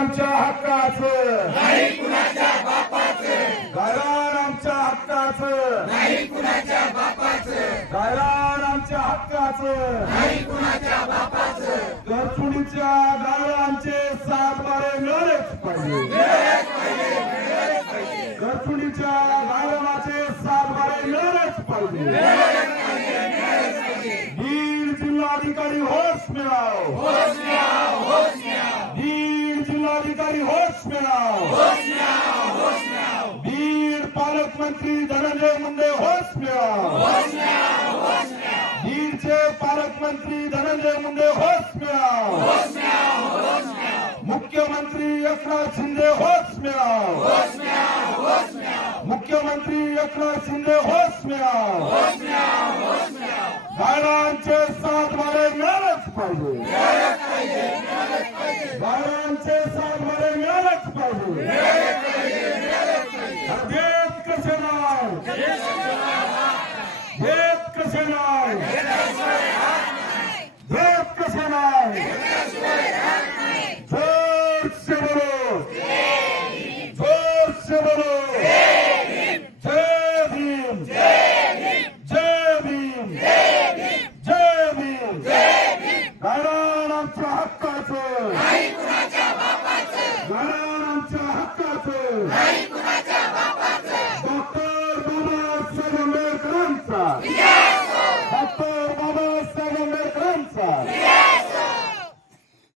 आमच्या हक्काचं नाही कुणाच्या बापाचं, गायरान आमच्या हक्काचं नाही कुणाच्या बापाचं, गायरान आमच्या हक्काचं नाही कुणाच्या बापाचं. गरचुडीच्या गायरांचे 7 बारे मिळालेच पाहिजे. गरचुडीच्या गायरानाचे 7 बारे मिळालेच पाहिजे. बीड जिल्हाधिकारी होश में आओ, होश में आओ, होश में आओ, बीड जिल्हाधिकारी होश में आओ, होश में आओ, होश में आओ, बीड पालकमंत्री धनंजय मुंडे होश में आओ, होश में आओ, होश में आओ, बीडचे पालकमंत्री धनंजय मुंडे होश में आओ, होश में आओ, होश में आओ, मुख्यमंत्री एकनाथ शिंदे होश में आओ, होश में आओ, होश में आओ, मुख्यमंत्री एकनाथ शिंदे होश में आओ. होश में आओ, होश में आओ. गायरांचे 7 बारे मिळालेच पाहिजे. मिळालंच पाहिजे, मिळालंच पाहिजे, गायरांचे 7 बारे मिळालेच पाहिजे. मिळालंच पाहिजे, मिळालंच पाहिजे. देत कसे नाही, देत कसे नाही, देत कसे नाही. जोर से बोलो, जोर से बोलो. जय भीम, जय भीम, जय भीम. गायरान आमच्या हक्काचं, नाही कुणाच्या बापाचं, गायरान आमच्या हक्काचं. नाही कुणाच्या